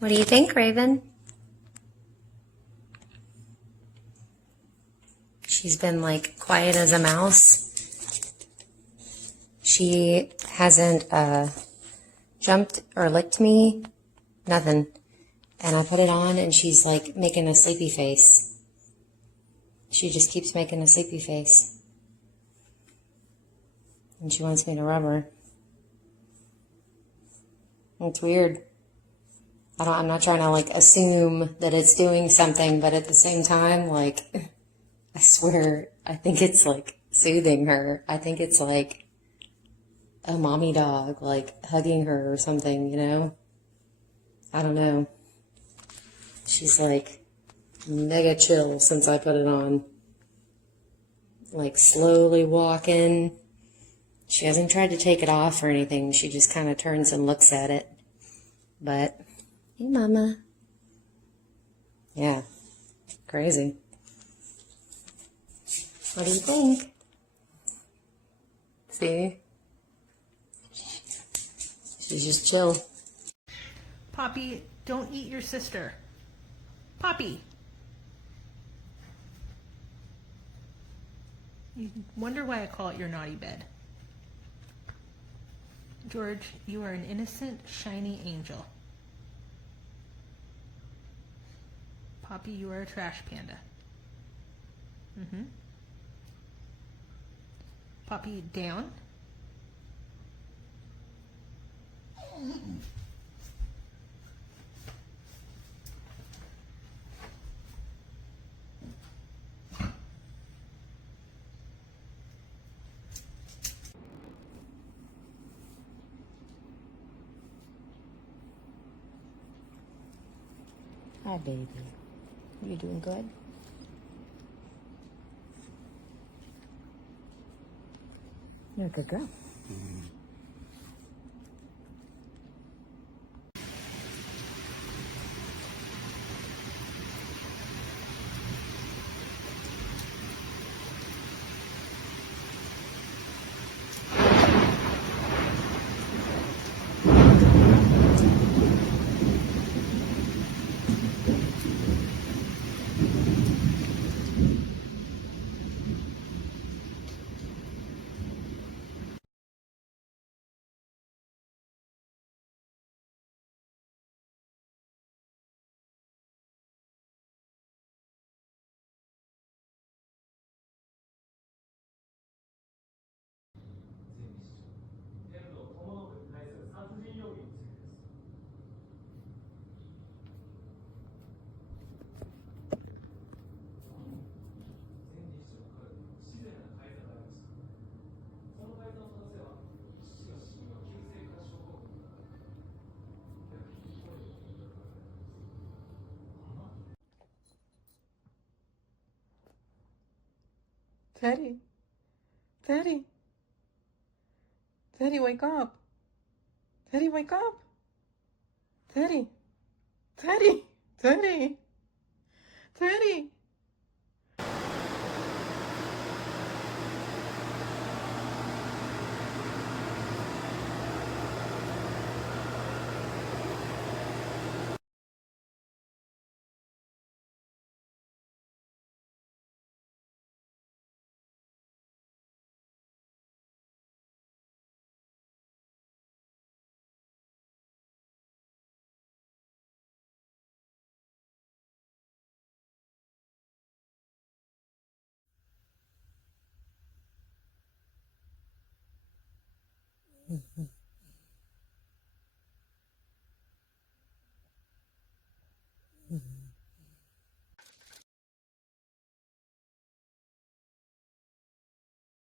What do you think, Raven? She's been like quiet as a mouse. She hasn't jumped or licked me, nothing. And I put it on and she's like making a sleepy face. She just keeps making a sleepy face. And she wants me to rub her. It's weird. I'm not trying to like assume that it's doing something, but at the same time, like, I swear, I think it's like soothing her. I think it's like a mommy dog, like hugging her or something, you know? I don't know. She's like mega chill since I put it on. Like slowly walking. She hasn't tried to take it off or anything. She just kind of turns and looks at it. But, hey, Mama. Yeah, crazy. What do you think? See? She's just chill. Poppy, don't eat your sister. Poppy. You wonder why I call it your naughty bed. George, you are an innocent, shiny angel. Poppy, you are a trash panda. Poppy, down. Hi, baby. You doing good? You're a good girl. Teddy. Teddy. Teddy, wake up. Teddy, wake up. Teddy. Teddy. Teddy. Teddy.